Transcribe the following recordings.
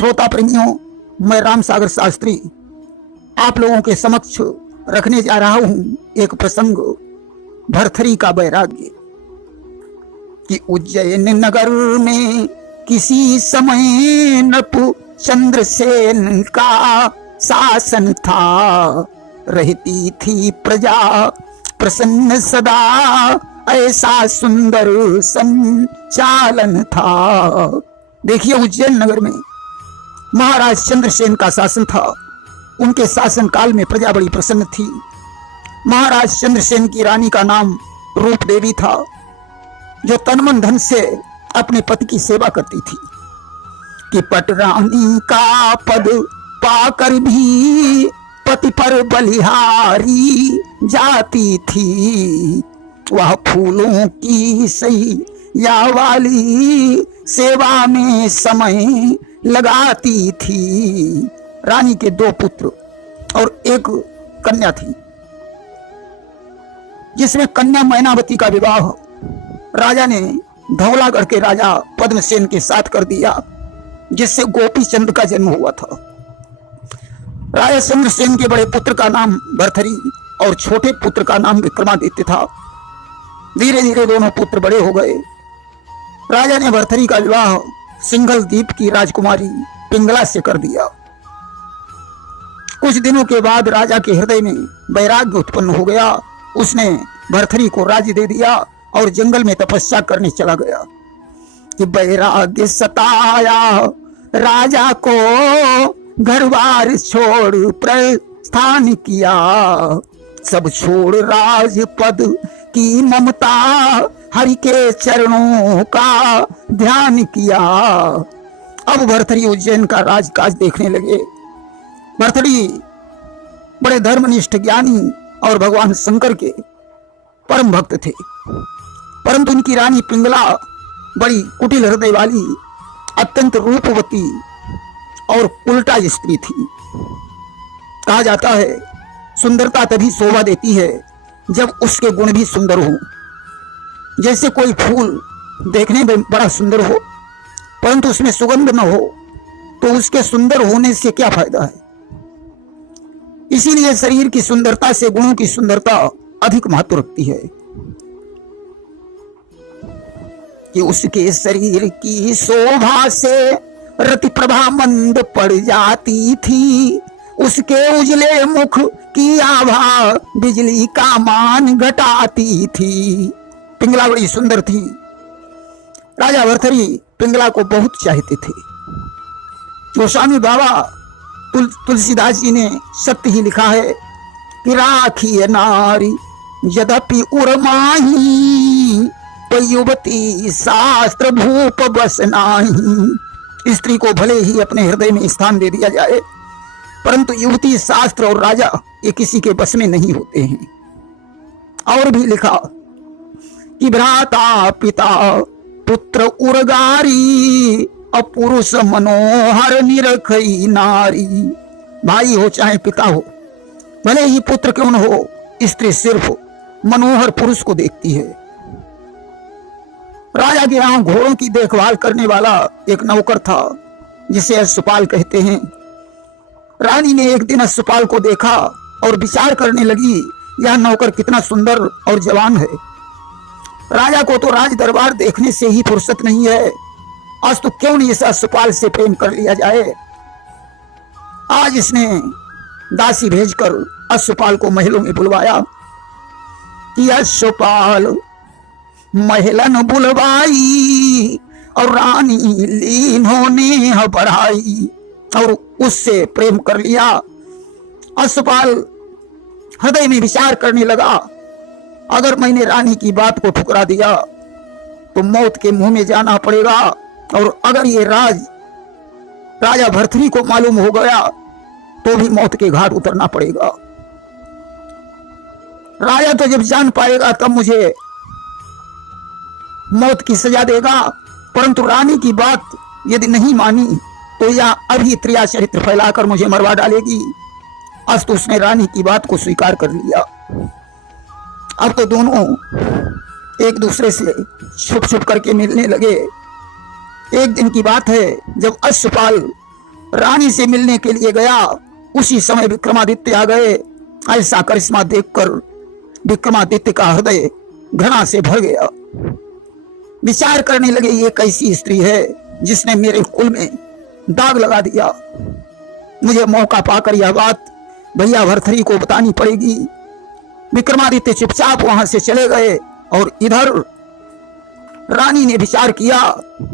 श्रोता प्रेमियों, मैं राम सागर शास्त्री आप लोगों के समक्ष रखने जा रहा हूं एक प्रसंग, भरथरी का वैराग्य। कि उज्जैन नगर में किसी समय नपु चंद्रसेन का शासन था, रहती थी प्रजा प्रसन्न सदा, ऐसा सुंदर संचालन था। देखिए, उज्जैन नगर में महाराज चंद्रसेन का शासन था। उनके शासन काल में प्रजा बड़ी प्रसन्न थी। महाराज चंद्रसेन की रानी का नाम रूप देवी था, जो तन मन धन से अपने पति की सेवा करती थी। कि पटरानी का पद पाकर भी पति पर बलिहारी जाती थी, वह फूलों की सही या वाली सेवा में समय लगाती थी। रानी के 2 पुत्र और 1 कन्या थी, जिसमें कन्या मैनावती का विवाह राजा ने धौलागढ़ के राजा पद्मसेन के साथ कर दिया, जिससे गोपी चंद का जन्म हुआ था। राजा चंद्रसेन के बड़े पुत्र का नाम भरथरी और छोटे पुत्र का नाम विक्रमादित्य था। धीरे धीरे दोनों पुत्र बड़े हो गए। राजा ने भरथरी का विवाह सिंघल द्वीप की राजकुमारी पिंगला से कर दिया। कुछ दिनों के बाद राजा के हृदय में वैराग्य उत्पन्न हो गया। उसने भरथरी को राज्य दे दिया और जंगल में तपस्या करने चला गया। कि वैराग्य सताया राजा को, घर बार छोड़ प्रस्थान किया, सब छोड़ राजपद की ममता, हरि के चरणों का ध्यान किया। अब भरथरी उज्जैन का राजकाज देखने लगे। भरथरी बड़े धर्मनिष्ठ ज्ञानी और भगवान शंकर के परम भक्त थे, परंतु उनकी रानी पिंगला बड़ी कुटिल हृदय वाली, अत्यंत रूपवती और उल्टा स्त्री थी। कहा जाता है, सुंदरता तभी शोभा देती है जब उसके गुण भी सुंदर हो। जैसे कोई फूल देखने में बड़ा सुंदर हो, परंतु उसमें सुगंध न हो, तो उसके सुंदर होने से क्या फायदा है। इसीलिए शरीर की सुंदरता से गुणों की सुंदरता अधिक महत्व रखती है। कि उसके शरीर की शोभा से रति प्रभा मंद पड़ जाती थी, उसके उजले मुख की आभा बिजली का मान घटाती थी। पिंगला बड़ी सुंदर थी। राजा भरथरी पिंगला को बहुत चाहते थे। गोस्वामी बाबा तुलसीदास जी ने सत्य ही लिखा है कि राखी नारी यद्यपि उर्माही, युवती शास्त्र भूप बस नाही। स्त्री को भले ही अपने हृदय में स्थान दे दिया जाए, परंतु युवती शास्त्र और राजा ये किसी के बस में नहीं होते हैं। और भी लिखा कि भ्राता पिता पुत्र उर्गारी, अपुरुष मनोहर निरखई नारी। भाई हो चाहे पिता हो, भले ही पुत्र क्यों न हो, स्त्री सिर्फ मनोहर पुरुष को देखती है। राजा के यहां घोड़ों की देखभाल करने वाला एक नौकर था, जिसे अश्वपाल कहते हैं। रानी ने एक दिन अश्वपाल को देखा और विचार करने लगी, यह नौकर कितना सुंदर और जवान है। राजा को तो राज दरबार देखने से ही फुर्सत नहीं है, आज तो क्यों नहीं इस अश्वपाल से प्रेम कर लिया जाए। आज इसने दासी भेजकर अश्वपाल को महलों में बुलवाया। कि अश्वपाल महलन बुलवाई, और रानी लीन होने बढ़ाई, और उससे प्रेम कर लिया। अश्वपाल हृदय में विचार करने लगा, अगर मैंने रानी की बात को ठुकरा दिया तो मौत के मुंह में जाना पड़ेगा, और अगर ये राजा भरथरी को मालूम हो गया तो भी मौत के घाट उतरना पड़ेगा। राजा तो जब जान पाएगा तब मुझे मौत की सजा देगा, परंतु रानी की बात यदि नहीं मानी तो यह अभी त्रिया चरित्र फैलाकर मुझे मरवा डालेगी। अस्त उसने रानी की बात को स्वीकार कर लिया। अब तो दोनों एक दूसरे से छुप छुप करके मिलने लगे। एक दिन की बात है, जब अश्वपाल रानी से मिलने के लिए गया। उसी समय विक्रमादित्य आ गए। ऐसा करिश्मा देखकर विक्रमादित्य का हृदय घृणा से भर गया। विचार करने लगे, ये कैसी स्त्री है जिसने मेरे कुल में दाग लगा दिया। मुझे मौका पाकर यह बात भैया भरथरी को बतानी पड़ेगी। विक्रमादित्य चुपचाप वहां से चले गए और इधर रानी ने विचार किया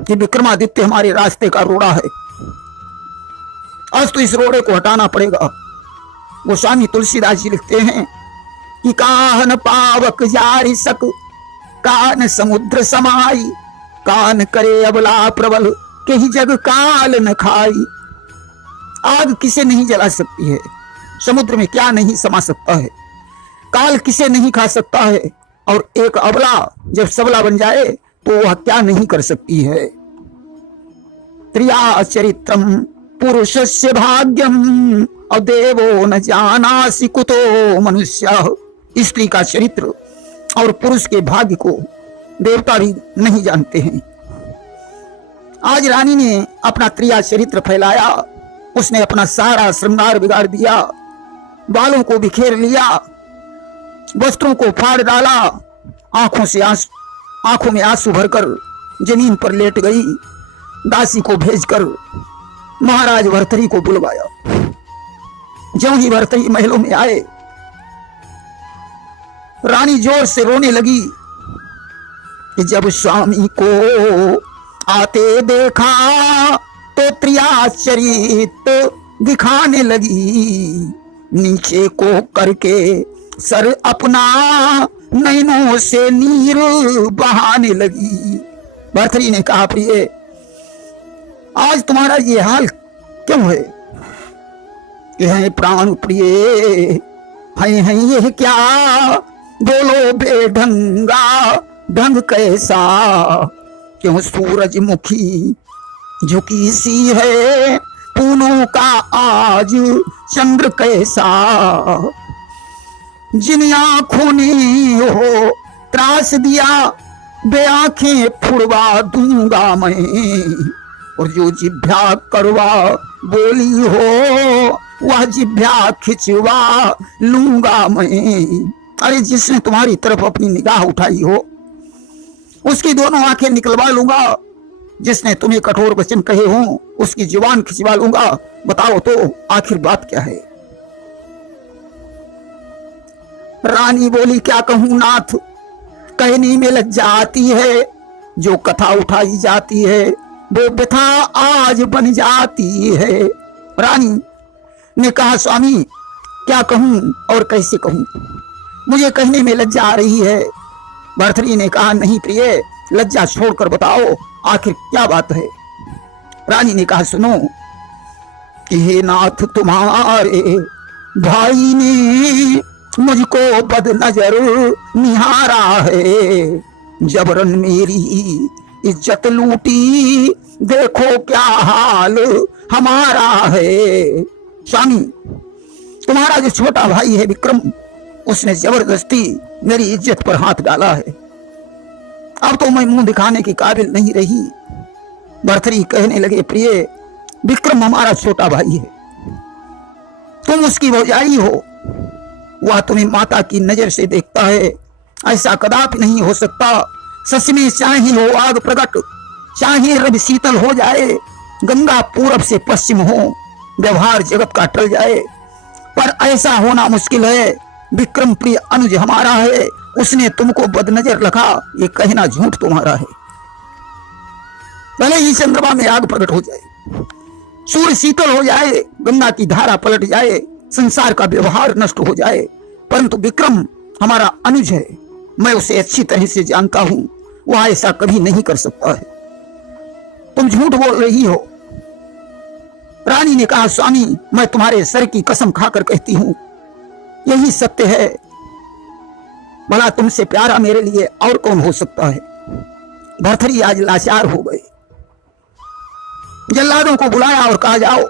कि विक्रमादित्य हमारे रास्ते का रोड़ा है, आज तो इस रोड़े को हटाना पड़ेगा। गोस्वामी तुलसीदास जी लिखते हैं कि काहन पावक जारी सक, कान समुद्र समाई, कान करे अबला प्रबल, के ही जग काल न खाई। आग किसे नहीं जला सकती है, समुद्र में क्या नहीं समा सकता है, काल किसे नहीं खा सकता है, और एक अबला जब सबला बन जाए तो वह क्या नहीं कर सकती है। त्रिया चरित्रम पुरुषस्य भाग्यम अदेवो न जानासि कुतो मनुष्य। स्त्री का चरित्र और पुरुष के भाग्य को देवता भी नहीं जानते हैं। आज रानी ने अपना त्रिया चरित्र फैलाया। उसने अपना सारा श्रृंगार बिगाड़ दिया, बालों को बिखेर लिया, वस्त्रों को फाड़ डाला, आंखों में आंसू भरकर जमीन पर लेट गई। दासी को भेजकर महाराज भरथरी को बुलवाया। ज्यों ही भरथरी महलों में आए, रानी जोर से रोने लगी कि जब स्वामी को आते देखा तो त्रिया चरित्र दिखाने लगी, नीचे को करके सर अपना नैनों से नीर बहाने लगी। भरथरी ने कहा, प्रिय आज तुम्हारा ये हाल क्यों है? यह प्राण प्रिय है ये क्या, बोलो बेढंगा ढंग कैसा, क्यों सूरजमुखी झुकी सी है, पूनों का आज चंद्र कैसा, जिन आंखों ने हो त्रास दिया, बे आंखें फुड़वा दूंगा मैं, और जो जिभ्या करवा बोली हो वह जिभ्या खिंचवा लूंगा मैं। अरे जिसने तुम्हारी तरफ अपनी निगाह उठाई हो उसकी दोनों आंखें निकलवा लूंगा, जिसने तुम्हें कठोर वचन कहे हो उसकी जुबान खिंचवा लूंगा। बताओ तो आखिर बात क्या है? रानी बोली, क्या कहूं नाथ, कहने में लज्जा आती है, जो कथा उठाई जाती है वो व्यथा आज बन जाती है। रानी ने कहा, स्वामी क्या कहूं और कैसे कहूं, मुझे कहने में लज्जा आ रही है। भरथरी ने कहा, नहीं प्रिय, लज्जा छोड़कर बताओ आखिर क्या बात है। रानी ने कहा, सुनो कि हे नाथ, तुम्हारे भाई ने मुझको बदनजर निहारा है, जबरन मेरी इज्जत लूटी, देखो क्या हाल हमारा है। स्वामी, तुम्हारा जो छोटा भाई है विक्रम, उसने जबरदस्ती मेरी इज्जत पर हाथ डाला है। अब तो मैं मुंह दिखाने की काबिल नहीं रही। भरथरी कहने लगे, प्रिय विक्रम हमारा छोटा भाई है, तुम उसकी भौजाई हो, वह तुम्हें माता की नजर से देखता है, ऐसा कदापि नहीं हो सकता। सच में चाहे हो आग प्रकट, चाहे रवि शीतल हो जाए, गंगा पूरब से पश्चिम हो, व्यवहार जगत का टल जाए, पर ऐसा होना मुश्किल है। विक्रम प्रिय अनुज हमारा है, उसने तुमको बदनजर रखा, ये कहना झूठ तुम्हारा है। भले ही चंद्रमा में आग प्रकट हो जाए, सूर्य शीतल हो जाए, गंगा की धारा पलट जाए, संसार का व्यवहार नष्ट हो जाए, परंतु विक्रम हमारा अनुज है, मैं उसे अच्छी तरह से जानता हूं, वह ऐसा कभी नहीं कर सकता है। तुम झूठ बोल रही हो। रानी ने कहा, स्वामी मैं तुम्हारे सर की कसम खाकर कहती हूं, यही सत्य है। भला तुमसे प्यारा मेरे लिए और कौन हो सकता है। भरथरी आज लाचार हो गए। जल्लादों को बुलाया और कहा, जाओ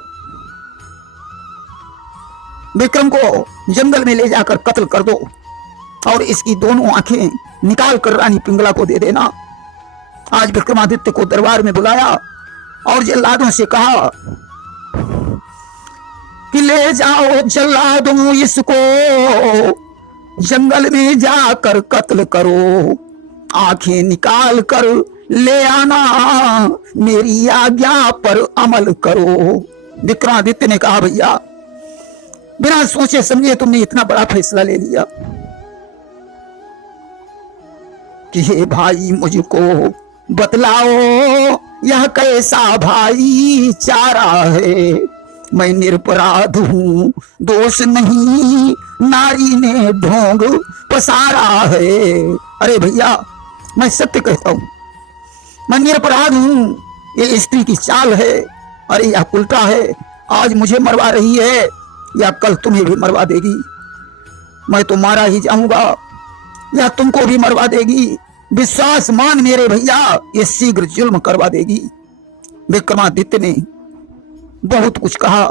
विक्रम को जंगल में ले जाकर कत्ल कर दो और इसकी दोनों आंखें निकाल कर रानी पिंगला को दे देना। आज विक्रमादित्य को दरबार में बुलाया और जल्लादों से कहा कि ले जाओ जला दो इसको, जंगल में जाकर कत्ल करो, आंखें निकाल कर ले आना, मेरी आज्ञा पर अमल करो। विक्रमादित्य ने कहा भैया बिना सोचे समझे तुमने इतना बड़ा फैसला ले लिया कि हे भाई मुझको बतलाओ यह कैसा भाईचारा है। मैं निरपराध हूं, दोष नहीं, नारी ने ढोंग पसारा है। अरे भैया मैं सत्य कहता हूं, मैं निरपराध हूं, ये स्त्री की चाल है। अरे यह उल्टा है, आज मुझे मरवा रही है या कल तुम्हें भी मरवा देगी। मैं तो मारा ही जाऊंगा या तुमको भी मरवा देगी। विश्वास मान मेरे भैया, ये शीघ्र जुल्म करवा देगी। विक्रमादित्य ने बहुत कुछ कहा,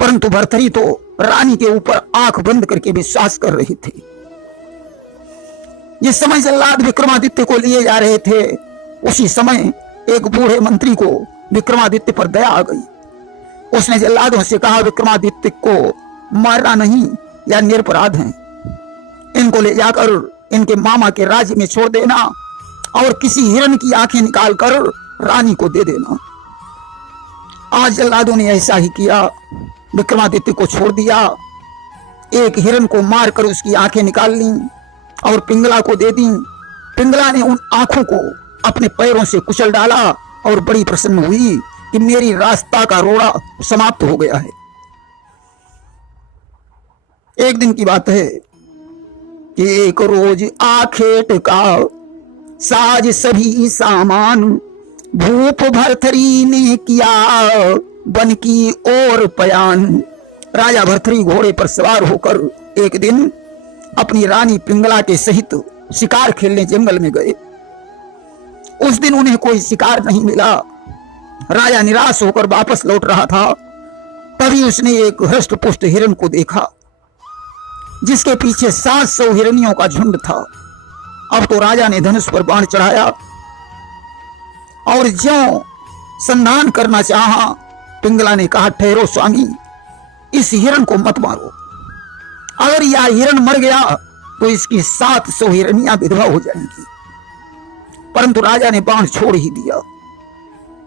परंतु भर्तरी तो रानी के ऊपर आंख बंद करके विश्वास कर रही थी। जिस समय जल्लाद विक्रमादित्य को लिए जा रहे थे, उसी समय एक बूढ़े मंत्री को विक्रमादित्य पर दया आ गई। उसने जल्लादों से कहा विक्रमादित्य को मारना नहीं, या निरपराध हैं, इनको ले जाकर इनके मामा के राज्य में छोड़ देना और किसी हिरण की आंखें निकालकर रानी को दे देना। आज जल्लादों ने ऐसा ही किया, विक्रमादित्य को छोड़ दिया। एक हिरण को मारकर उसकी आंखें निकाल ली और पिंगला को दे दी। पिंगला ने उन आंखों को अपने पैरों से कुचल डाला और बड़ी प्रसन्न हुई कि मेरी रास्ता का रोड़ा समाप्त हो गया है। एक दिन की बात है कि एक रोज आखेट का साज सभी सामान भूप भरथरी ने किया बन की ओर पयान। राजा भरथरी घोड़े पर सवार होकर एक दिन अपनी रानी पिंगला के सहित शिकार खेलने जंगल में गए। उस दिन उन्हें कोई शिकार नहीं मिला। राजा निराश होकर वापस लौट रहा था, तभी उसने एक हृष्ट पुष्ट हिरण को देखा जिसके पीछे 700 हिरनियों का झुंड था। अब तो राजा ने धनुष पर बाण चढ़ाया और ज्यों संधान करना चाहा, पिंगला ने कहा ठहरो स्वामी, इस हिरण को मत मारो। अगर यह हिरण मर गया तो इसकी 700 हिरनियां विधवा हो जाएंगी। परंतु राजा ने बाण छोड़ ही दिया।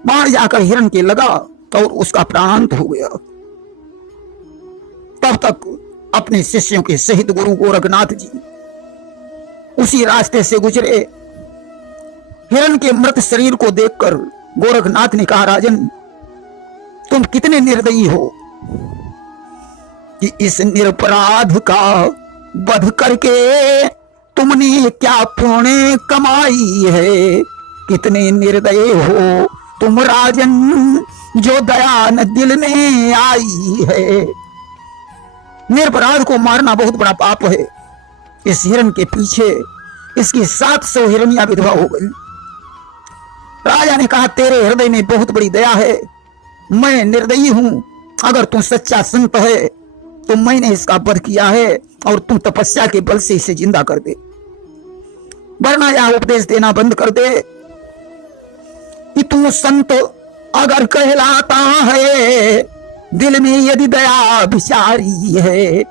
बाण जाकर हिरण के लगा और उसका प्राणांत हो गया। तब तक अपने शिष्यों के सहित गुरु गोरखनाथ जी उसी रास्ते से गुजरे। हिरण के मृत शरीर को देखकर गोरखनाथ ने कहा राजन, तुम कितने निर्दयी हो कि इस निरपराध का वध करके तुमने क्या पुण्य कमाई है। कितने निर्दयी हो तुम राजन, जो दया न दिल में आई है। निरपराध को मारना बहुत बड़ा पाप है। इस हिरण के पीछे इसकी 700 हिरनियां विधवा हो गई। राजा ने कहा तेरे हृदय में बहुत बड़ी दया है, मैं निर्दयी हूं। अगर तू सच्चा संत है तो मैंने इसका वध किया है और तू तपस्या के बल से इसे जिंदा कर दे, वरना यह उपदेश देना बंद कर दे कि तू संत अगर कहलाता है, दिल में यदि दया विचारी है,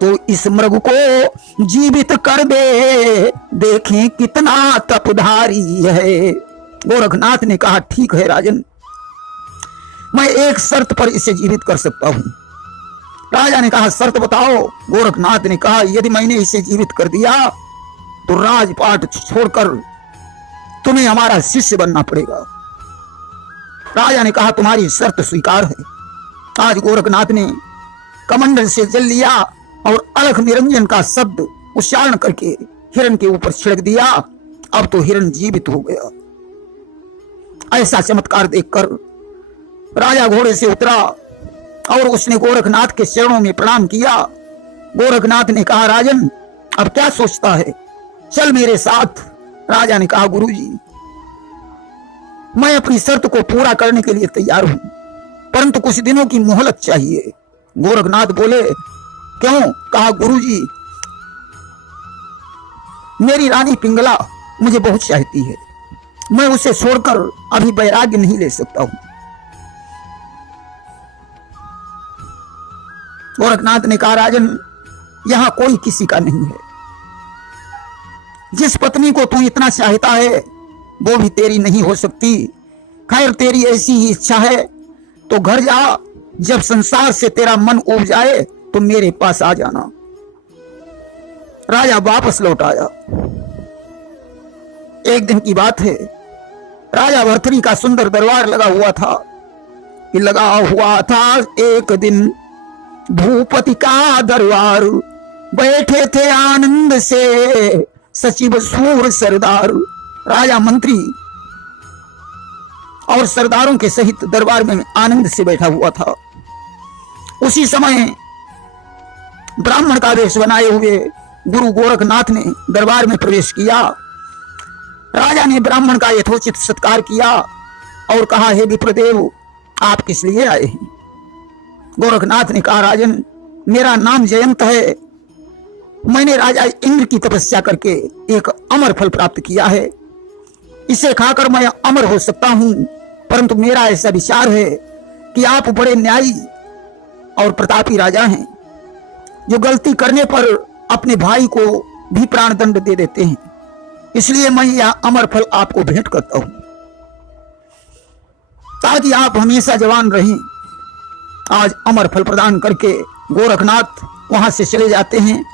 तो इस मृग को जीवित कर दे, देखें कितना तपधारी है। गोरखनाथ ने कहा ठीक है राजन, मैं एक शर्त पर इसे जीवित कर सकता हूं। राजा ने कहा शर्त बताओ। गोरखनाथ ने कहा यदि मैंने इसे जीवित कर दिया तो राजपाट छोड़कर तुम्हें हमारा शिष्य बनना पड़ेगा। राजा ने कहा तुम्हारी शर्त स्वीकार है। आज गोरखनाथ ने कमंडल से जल लिया और अलख निरंजन का शब्द उच्चारण करके हिरण के ऊपर छिड़क दिया। अब तो हिरण जीवित हो गया। ऐसा चमत्कार देखकर राजा घोड़े से उतरा और उसने गोरखनाथ के चरणों में प्रणाम किया। गोरखनाथ ने कहा राजन अब क्या सोचता है, चल मेरे साथ। राजा ने कहा गुरुजी, मैं अपनी शर्त को पूरा करने के लिए तैयार हूं, परंतु कुछ दिनों की मोहलत चाहिए। गोरखनाथ बोले क्यों? कहा गुरुजी, मेरी रानी पिंगला मुझे बहुत चाहती है, मैं उसे छोड़कर अभी वैराग्य नहीं ले सकता हूं। गोरखनाथ ने कहा राजन, यहां कोई किसी का नहीं है। जिस पत्नी को तू इतना चाहता है वो भी तेरी नहीं हो सकती। खैर तेरी ऐसी ही इच्छा है तो घर जा, जब संसार से तेरा मन उब जाए तो मेरे पास आ जाना। राजा वापस लौट आया। एक दिन की बात है, राजा भर्तृहरि का सुंदर दरबार लगा हुआ था कि लगा हुआ था एक दिन भूपति का दरबार। बैठे थे आनंद से सचिव सूर सरदार। राजा मंत्री और सरदारों के सहित दरबार में आनंद से बैठा हुआ था। उसी समय ब्राह्मण का वेश बनाए हुए गुरु गोरखनाथ ने दरबार में प्रवेश किया। राजा ने ब्राह्मण का यथोचित सत्कार किया और कहा, हे विप्रदेव, आप किस लिए आए हैं? गोरखनाथ ने कहा, राजन, मेरा नाम जयंत है। मैंने राजा इंद्र की तपस्या करके एक अमर फल प्राप्त किया है। इसे खाकर मैं अमर हो सकता हूं, परंतु मेरा ऐसा विचार है कि आप बड़े न्यायी और प्रतापी राजा हैं, जो गलती करने पर अपने भाई को भी प्राण दंड दे देते हैं। इसलिए मैं यह अमर फल आपको भेंट करता हूं ताकि आप हमेशा जवान रहें। आज अमर फल प्रदान करके गोरखनाथ वहां से चले जाते हैं।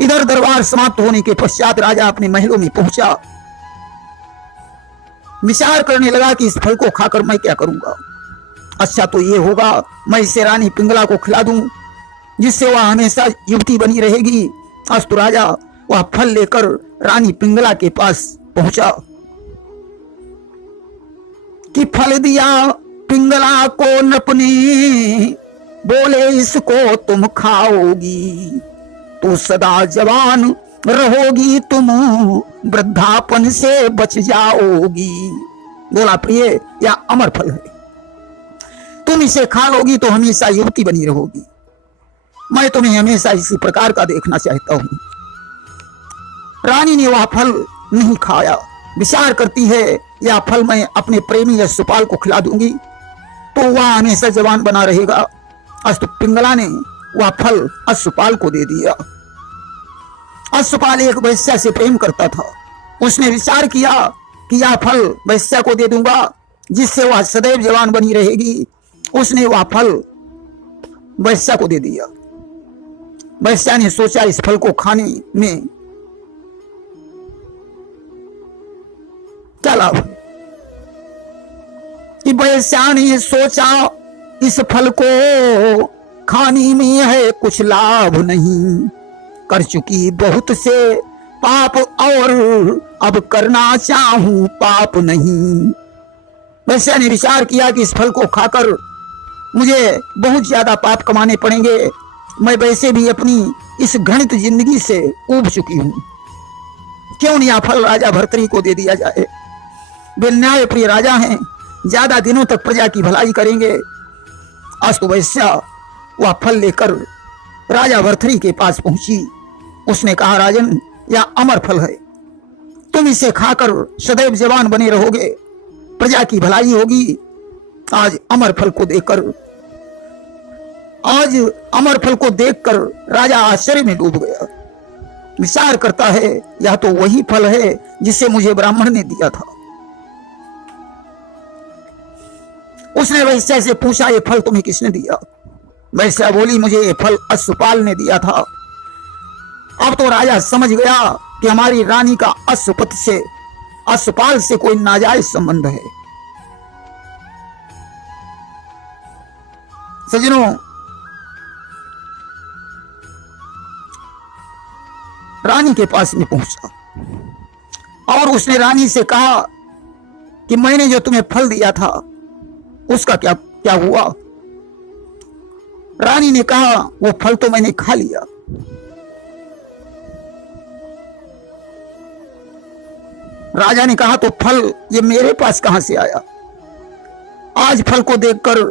इधर दरबार समाप्त होने के पश्चात राजा अपने महलों में पहुंचा। विचार करने लगा कि इस फल को खाकर मैं क्या करूंगा। अच्छा तो ये होगा, मैं इसे रानी पिंगला को खिला दूं, जिससे वह हमेशा युवती बनी रहेगी। अस्तु राजा वह फल लेकर रानी पिंगला के पास पहुंचा कि फल दिया पिंगला को नपने, बोले इसको तुम खाओगी तो सदा जवान रहोगी, तुम वृद्धापन से बच जाओगी। बोला, प्रिय, यह अमर फल है, तुम इसे खा लोगी तो हमेशा युवती बनी रहोगी। मैं तुम्हें हमेशा इसी प्रकार का देखना चाहता हूं। रानी ने वह फल नहीं खाया। विचार करती है, यह फल मैं अपने प्रेमी अश्वपाल को खिला दूंगी तो वह हमेशा जवान बना रहेगा। अस्तु पिंगला ने वह फल अश्वपाल को दे दिया। अश्वपाल एक वैश्या से प्रेम करता था। उसने विचार किया कि यह फल वैश्या को दे दूंगा, जिससे वह सदैव जवान बनी रहेगी। उसने वह फल वैश्या को दे दिया। वैश्या ने सोचा, इस फल को खाने में क्या लाभ है। कि वैश्या ने सोचा, इस फल को खाने में है कुछ लाभ नहीं, कर चुकी बहुत से पाप और अब करना चाहूं पाप नहीं। वैश्या ने विचार किया कि इस फल को खाकर मुझे बहुत ज्यादा पाप कमाने पड़ेंगे। मैं वैसे भी अपनी इस घृणित जिंदगी से ऊब चुकी हूं। क्यों नहीं यह फल राजा भर्तृहरि को दे दिया जाए। वे न्याय प्रिय राजा हैं, ज्यादा दिनों तक प्रजा की भलाई करेंगे। अस्तु वैश्या वह फल लेकर राजा भर्तृहरि के पास पहुंची। उसने कहा, राजन, यह अमर फल है, तुम इसे खाकर सदैव जवान बने रहोगे, प्रजा की भलाई होगी। आज अमर फल को देखकर राजा आश्चर्य में डूब गया। विचार करता है, यह तो वही फल है जिसे मुझे ब्राह्मण ने दिया था। उसने वैश्या से पूछा, ये फल तुम्हें किसने दिया? वैश्या बोली, मुझे ये फल अश्वपाल ने दिया था। अब तो राजा समझ गया कि हमारी रानी का अश्वपाल से कोई नाजायज संबंध है। सज्जनों, रानी के पास में पहुंचा और उसने रानी से कहा कि मैंने जो तुम्हें फल दिया था उसका क्या हुआ? रानी ने कहा, वो फल तो मैंने खा लिया। राजा ने कहा, तो फल ये मेरे पास कहां से आया? आज फल को देखकर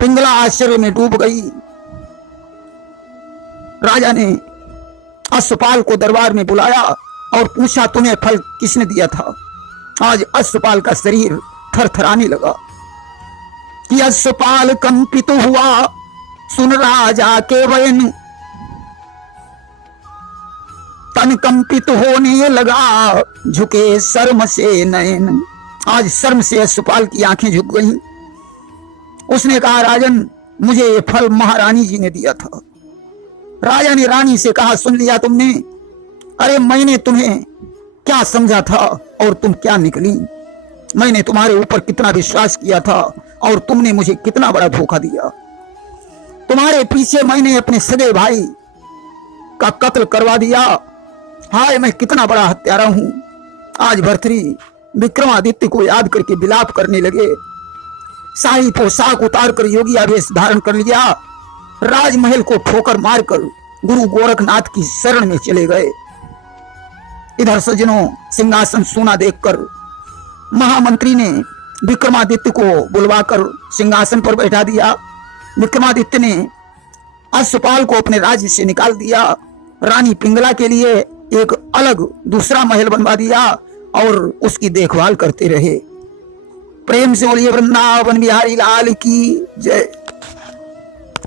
पिंगला आश्चर्य में डूब गई। राजा ने अश्वपाल को दरबार में बुलाया और पूछा, तुम्हें फल किसने दिया था? आज अश्वपाल का शरीर थरथराने लगा कि अश्वपाल कंपित हुआ सुन राजा के बयन तन कंपित होने लगा, झुके शर्म से नयन। आज शर्म से यशपाल की आंखें झुक गईं। उसने कहा, राजन, मुझे ये फल महारानी जी ने दिया था। राजा ने रानी से कहा, सुन लिया तुमने? अरे मैंने तुम्हें क्या समझा था और तुम क्या निकली। मैंने तुम्हारे ऊपर कितना विश्वास किया था और तुमने मुझे कितना बड़ा धोखा दिया। तुम्हारे पीछे मैंने अपने सगे भाई का कत्ल करवा दिया। हाय, मैं कितना बड़ा हत्यारा हूं। आज भर्तृ विक्रमादित्य को याद करके विलाप करने लगे। शाही पोशाक उतार कर योगी आवेश धारण कर लिया। राजमहल को ठोकर मारकर गुरु गोरखनाथ की शरण में चले गए। इधर सज्जनों, सिंहासन सोना देखकर महामंत्री ने विक्रमादित्य को बुलवाकर सिंहासन पर बैठा दिया। विक्रमादित्य ने अश्वपाल को अपने राज्य से निकाल दिया। रानी पिंगला के लिए एक अलग दूसरा महल बनवा दिया और उसकी देखभाल करते रहे। प्रेम से बोलिए वृंदावन बिहारी लाल की जय।